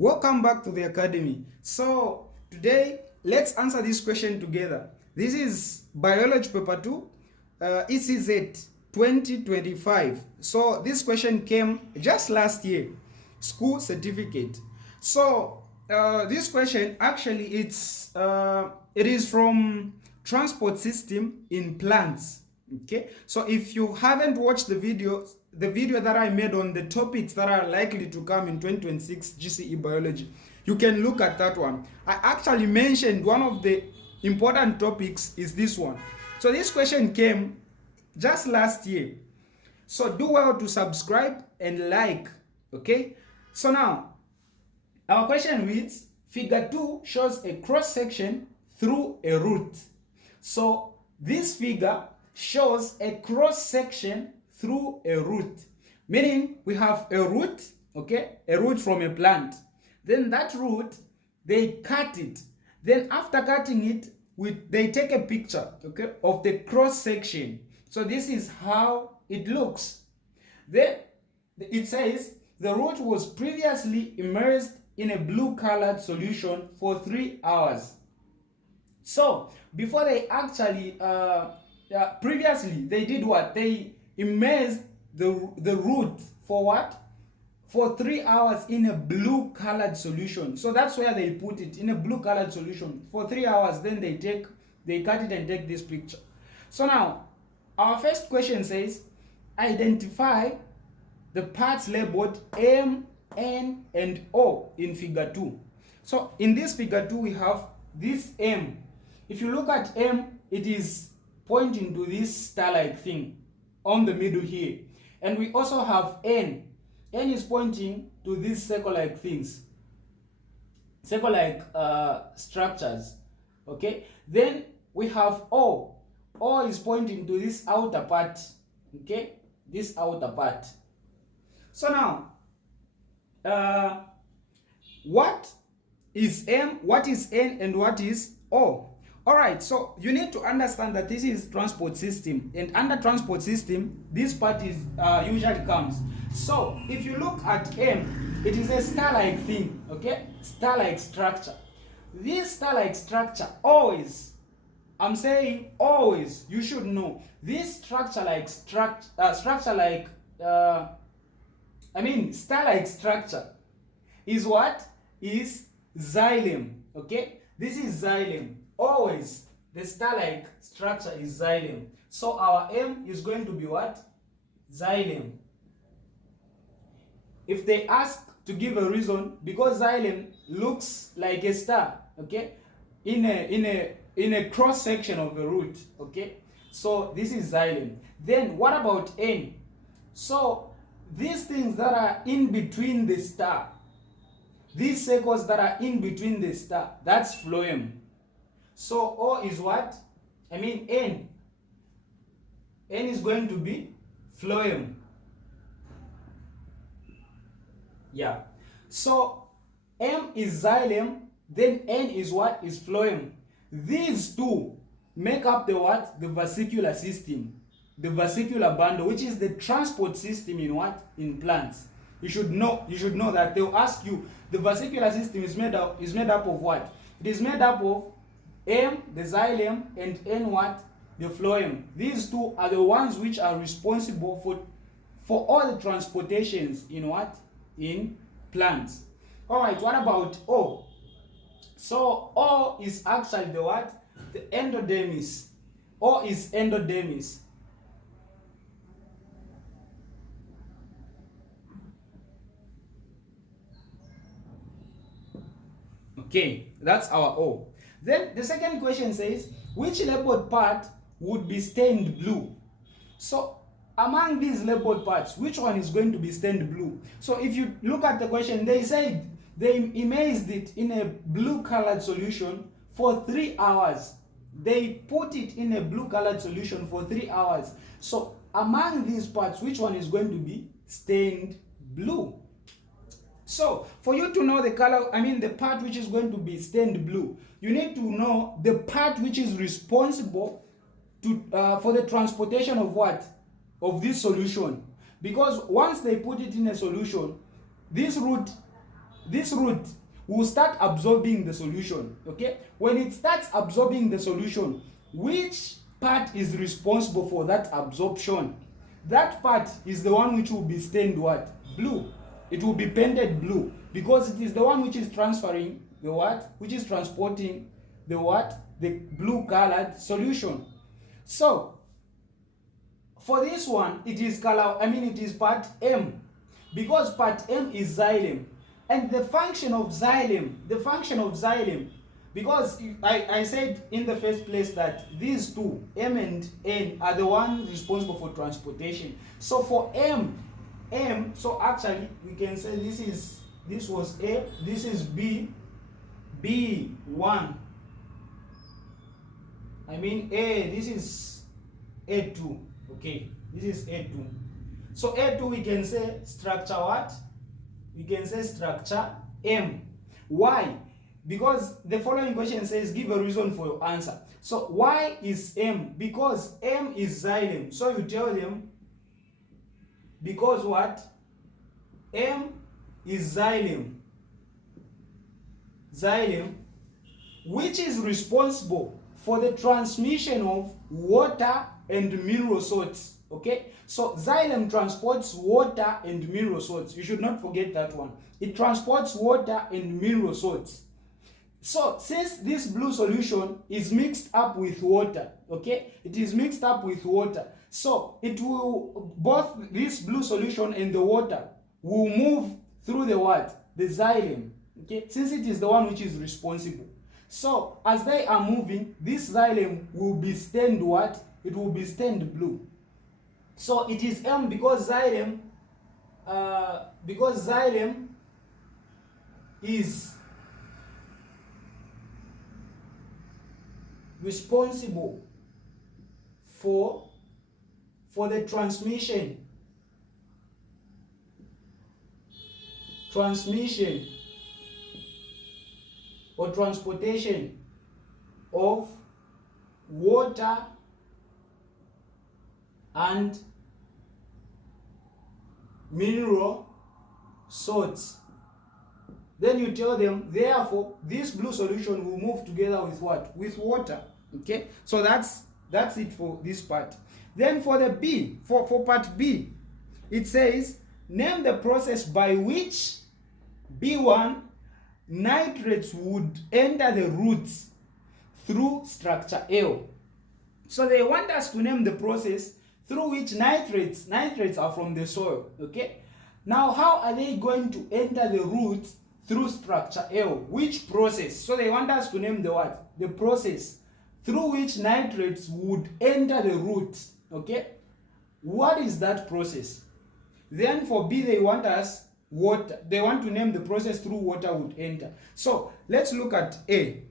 Welcome back to the academy. So today let's answer this question together. This is biology paper 2, ECZ 2025. So this question came just last year, school certificate. So this question actually it is from transport system in plants. Okay, so if you haven't watched the video that I made on the topics that are likely to come in 2026 GCE biology, you can look at that one. I actually mentioned one of the important topics is this one. So this question came just last year. So do well to subscribe and like. Okay, so now our question reads, figure 2 shows a cross section through a root. So this figure shows a cross section through a root, meaning we have a root, okay, a root from a plant. Then that root, they cut it. Then after cutting it, they take a picture, okay, of the cross section. So this is how it looks. Then it says the root was previously immersed in a blue colored solution for 3 hours. So before they actually previously they did what? They immersed the root for what? For 3 hours in a blue colored solution. So that's where they put it, in a blue colored solution for 3 hours. Then they cut it and take this picture. So now our first question says, identify the parts labeled M, N, and O in figure 2. So in this figure 2 we have this M. If you look at M, it is pointing to this star-like thing on the middle here. And we also have N. N is pointing to these circle-like things, circle-like structures. Okay. Then we have O. O is pointing to this outer part. Okay, this outer part. So now, what is M, what is N, and what is O? Alright, so you need to understand that this is transport system, and under transport system, this part is usually comes. So if you look at M, it is a star-like thing, okay? Star-like structure. This star-like structure always, I'm saying always, you should know, this star-like structure is what? Is xylem, okay? This is xylem. Always, the star-like structure is xylem. So our M is going to be what? Xylem. If they ask to give a reason, because xylem looks like a star, okay? In a cross section of a root, okay? So this is xylem. Then what about N? So these things that are in between the star, these circles that are in between the star, that's phloem. So O is what? I mean N. N is going to be phloem. Yeah. So M is xylem, then N is what? Is phloem. These two make up the what? The vesicular system. The vesicular bundle, which is the transport system in what? In plants. You should know that. They'll ask you, the vesicular system is made up of what? It is made up of M, the xylem, and N what? The phloem. These two are the ones which are responsible for all the transportations in what? In plants. Alright, what about O? So O is actually the what? The endodermis. O is endodermis. Okay, that's our O. Then the second question says, which labeled part would be stained blue? So among these labeled parts, which one is going to be stained blue? So if you look at the question, they said they immersed it in a blue colored solution for 3 hours. They put it in a blue colored solution for 3 hours. So among these parts, which one is going to be stained blue? So for you to know the color, I mean the part which is going to be stained blue, you need to know the part which is responsible to for the transportation of what? Of this solution. Because once they put it in a solution, this root this root will start absorbing the solution. Okay, when it starts absorbing the solution, which part is responsible for that absorption? That part is the one which will be stained what? Blue. It will be painted blue because it is the one which is transferring the what? Which is transporting the what? The blue colored solution. So for this one, it is it is part M, because part M is xylem. And the function of xylem, because I said in the first place that these two, M and N, are the ones responsible for transportation. So for M, so actually we can say this was A, this is B, B1. I mean A, this is A2. Okay, this is A2. So A2 we can say structure what? We can say structure M. Why? Because the following question says give a reason for your answer. So why is M? Because M is xylem. So you tell them because what? M is xylem. Xylem, which is responsible for the transmission of water and mineral salts. Okay, so xylem transports water and mineral salts. You should not forget that one. It transports water and mineral salts. So since this blue solution is mixed up with water, okay, it is mixed up with water, so it will, both this blue solution and the water will move through the what? The xylem. Okay, since it is the one which is responsible. So as they are moving, this xylem will be stained what? It will be stained blue. So it is M because xylem is responsible for the transmission or transportation of water and mineral salts. Then you tell them, therefore, this blue solution will move together with what? With water. Okay, so that's it for this part. Then for the B, for part B, it says name the process by which B1 nitrates would enter the roots through structure L. So they want us to name the process through which nitrates are from the soil. Okay, now how are they going to enter the roots through structure L? Which process? So they want us to name the what? The process through which nitrates would enter the roots. Okay, what is that process? Then for B, they want us water. They want to name the process through water would enter. So let's look at A.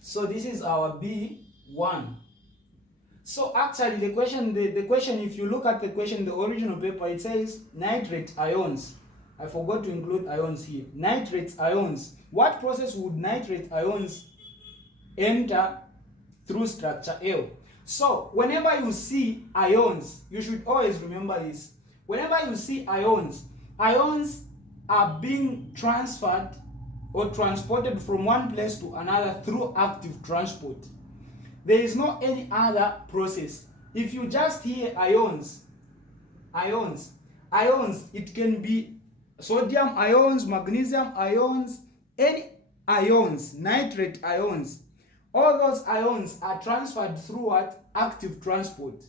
So this is our B1. So actually the question, if you look at the question, the original paper, it says nitrate ions. I forgot to include ions here. Nitrate ions. What process would nitrate ions enter through structure L? So whenever you see ions, you should always remember this. Whenever you see ions are being transferred or transported from one place to another through active transport. There is no any other process. If you just hear ions, it can be sodium ions, magnesium ions, any ions, nitrate ions. All those ions are transferred through what? Active transport.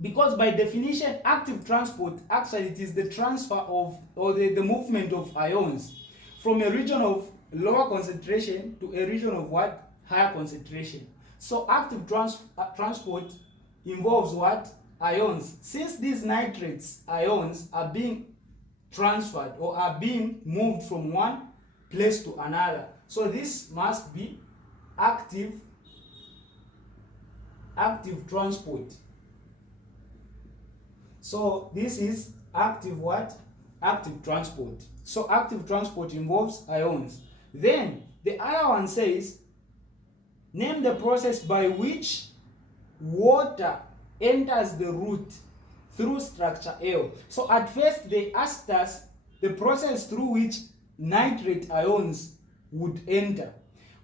Because by definition, active transport, actually it is the transfer of, or the movement of ions from a region of lower concentration to a region of what? Higher concentration. So active transport involves what? Ions. Since these nitrates ions are being transferred or are being moved from one place to another, so this must be active transport. So this is active what? Active transport. So active transport involves ions. Then the other one says name the process by which water enters the root through structure L. So at first they asked us the process through which nitrate ions would enter.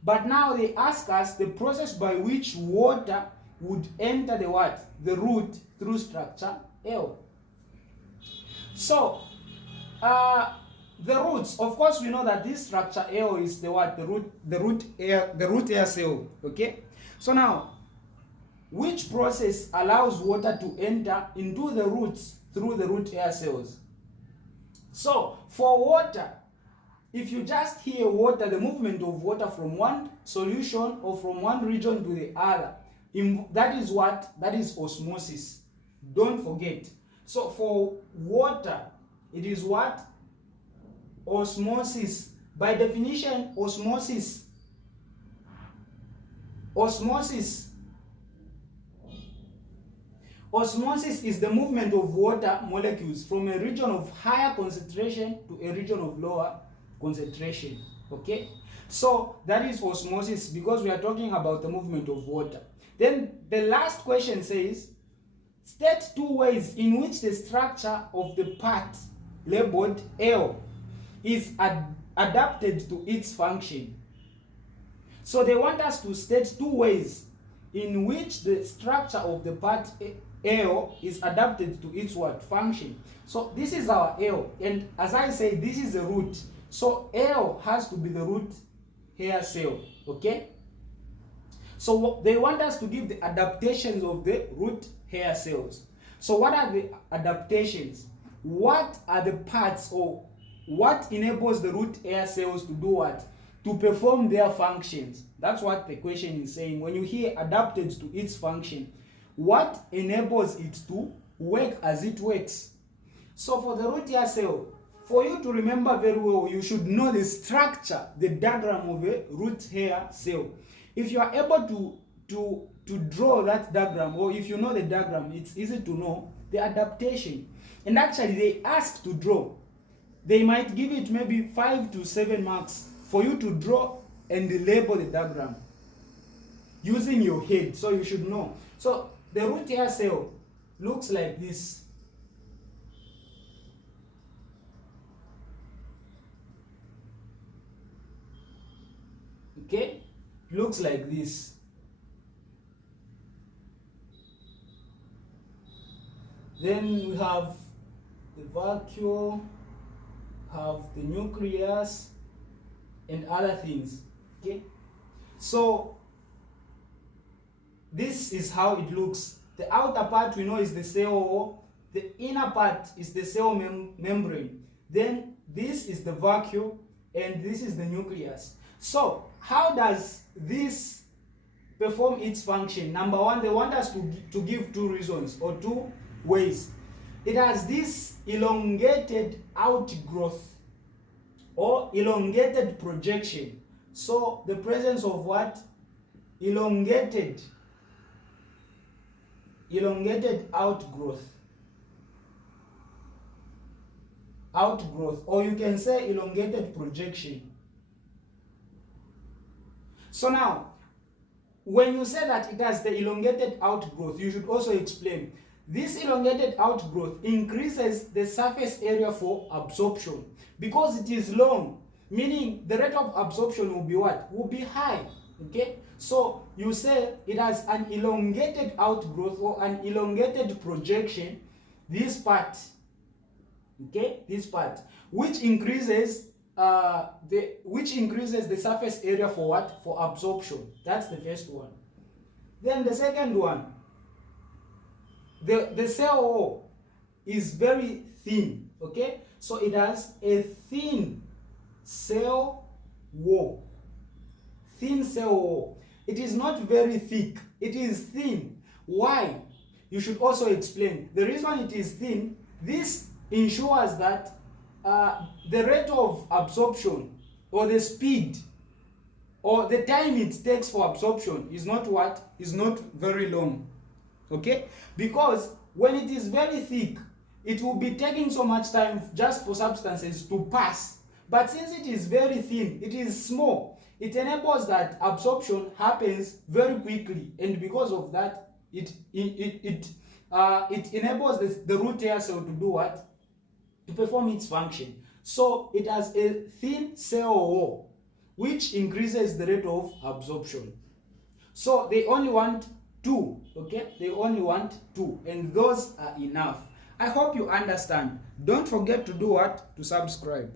But now they ask us the process by which water would enter the what? The root through structure L. So the roots, of course, we know that this structure L is the what? The root air cell. Okay. So now, which process allows water to enter into the roots through the root air cells? So for water, if you just hear water, the movement of water from one solution or from one region to the other, that is what? That is osmosis. Don't forget. So for water, it is what? Osmosis. By definition, osmosis is the movement of water molecules from a region of higher concentration to a region of lower concentration. Okay, so that is osmosis, because we are talking about the movement of water. Then the last question says, state 2 ways in which the structure of the part labeled L is adapted to its function. So they want us to state 2 ways in which the structure of the part L is adapted to its what? Function. So this is our L, and as I say, this is the root. So L has to be the root hair cell. Okay, so they want us to give the adaptations of the root hair cells. So what are the adaptations? What are the parts, or what enables the root hair cells to do what? To perform their functions. That's what the question is saying. When you hear adapted to its function, what enables it to work as it works? So for the root hair cell, for you to remember very well, you should know the structure, the diagram of a root hair cell. If you are able to draw that diagram, or if you know the diagram, it's easy to know the adaptation. And actually they ask to draw. They might give it maybe 5 to 7 marks for you to draw and label the diagram using your head. So you should know. So the root hair cell looks like this. Okay, looks like this. Then we have the vacuole, have the nucleus, and other things. Okay, so this is how it looks. The outer part we know is the cell wall. The inner part is the cell membrane. Then this is the vacuole, and this is the nucleus. So how does this perform its function? Number one, they want us to give 2 reasons or 2 ways. It has this elongated outgrowth or elongated projection. So the presence of what? Elongated outgrowth, or you can say elongated projection. So now, when you say that it has the elongated outgrowth, you should also explain. This elongated outgrowth increases the surface area for absorption because it is long, meaning the rate of absorption will be what? Will be high. Okay? So you say it has an elongated outgrowth or an elongated projection, this part. Okay? This part, which increases the surface area for what? For absorption. That's the first one. Then the second one, the cell wall is very thin. Okay, so it has a thin cell wall. Thin cell wall. It is not very thick. It is thin. Why? You should also explain. The reason it is thin, this ensures that the rate of absorption, or the speed, or the time it takes for absorption is not what? Is not very long. Okay? Because when it is very thick, it will be taking so much time just for substances to pass. But since it is very thin, it is small, it enables that absorption happens very quickly, and because of that, it it enables the root hair cell to do what? To perform its function. So it has a thin cell wall which increases the rate of absorption. So they only want 2, okay? They only want 2, and those are enough. I hope you understand. Don't forget to do what? To subscribe.